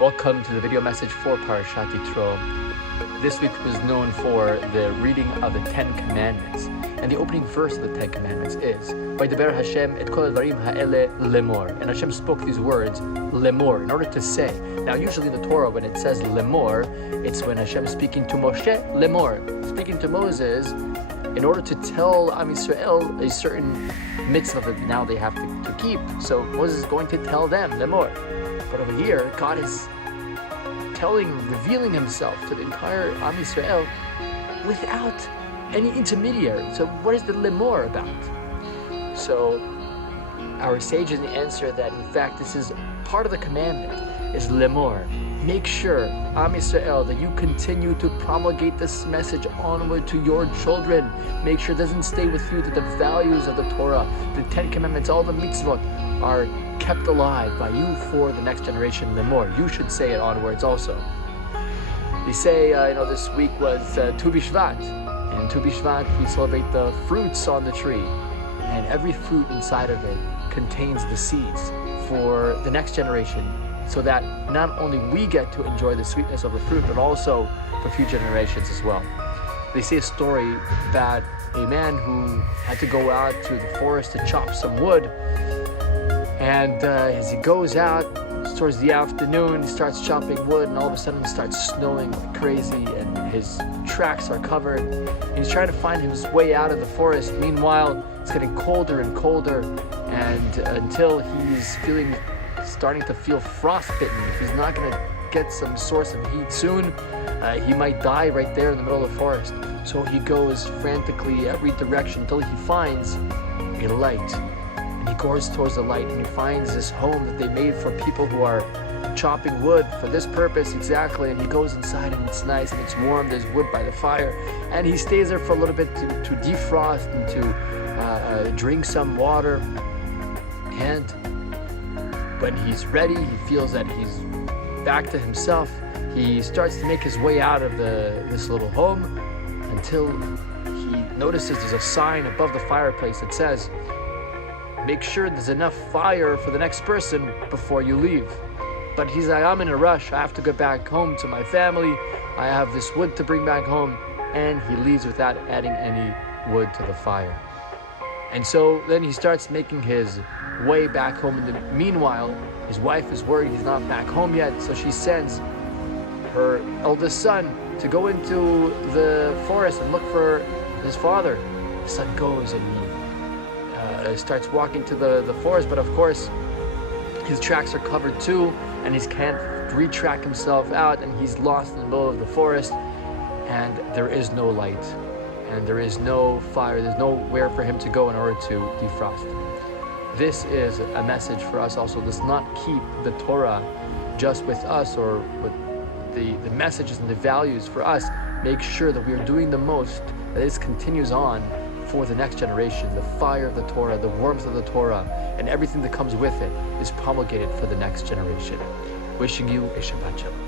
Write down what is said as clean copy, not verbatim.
Welcome to the video message for Parashat Yitro. This week was known for the reading of the Ten Commandments. And the opening verse of the Ten Commandments is, Vaydaber Hashem et kol advarim ha'ele lemor. And Hashem spoke these words, lemor, in order to say. Now usually in the Torah when it says lemor, it's when Hashem is speaking to Moshe, lemor. Speaking to Moses, in order to tell Am Yisrael a certain mitzvah that now they have to keep. So Moses is going to tell them, lemor. But over here, God is revealing himself to the entire Am Yisrael without any intermediary. So what is the lemor about? So our sages answer that in fact this is part of the commandment, is lemor. Make sure, Am Yisrael, that you continue to promulgate this message onward to your children. Make sure it doesn't stay with you, that the values of the Torah, the Ten Commandments, all the mitzvot are kept alive by you for the next generation. Lemor, you should say it onwards also. They say, this week was Tu B'Shvat. And Tu B'Shvat, we celebrate the fruits on the tree. And every fruit inside of it contains the seeds for the next generation, so that not only we get to enjoy the sweetness of the fruit, but also for future generations as well. They say a story about a man who had to go out to the forest to chop some wood. And as he goes out towards the afternoon, he starts chopping wood, and all of a sudden it starts snowing like crazy, and his tracks are covered. And he's trying to find his way out of the forest. Meanwhile, it's getting colder and colder, and until he's starting to feel frostbitten. If he's not going to get some source of heat soon, he might die right there in the middle of the forest. So he goes frantically every direction until he finds a light. He goes towards the light and he finds this home that they made for people who are chopping wood for this purpose exactly. And he goes inside and it's nice and it's warm. There's wood by the fire, and he stays there for a little bit to defrost and to drink some water. And when he's ready, he feels that he's back to himself. He starts to make his way out of this little home until he notices there's a sign above the fireplace that says, make sure there's enough fire for the next person before you leave. But he's like, I'm in a rush. I have to get back home to my family. I have this wood to bring back home. And he leaves without adding any wood to the fire. And so then he starts making his way back home. In the meanwhile, his wife is worried he's not back home yet. So she sends her eldest son to go into the forest and look for his father. The son goes and he starts walking to the forest, but of course his tracks are covered too, and he can't retrack himself out, and he's lost in the middle of the forest, and there is no light, and there is no fire, there's nowhere for him to go in order to defrost. This is a message for us also. Let's not keep the Torah just with us, or with the messages and the values for us. Make sure that we are doing the most, that this continues on for the next generation. The fire of the Torah, the warmth of the Torah, and everything that comes with it is promulgated for the next generation. Wishing you a Shabbat Shalom.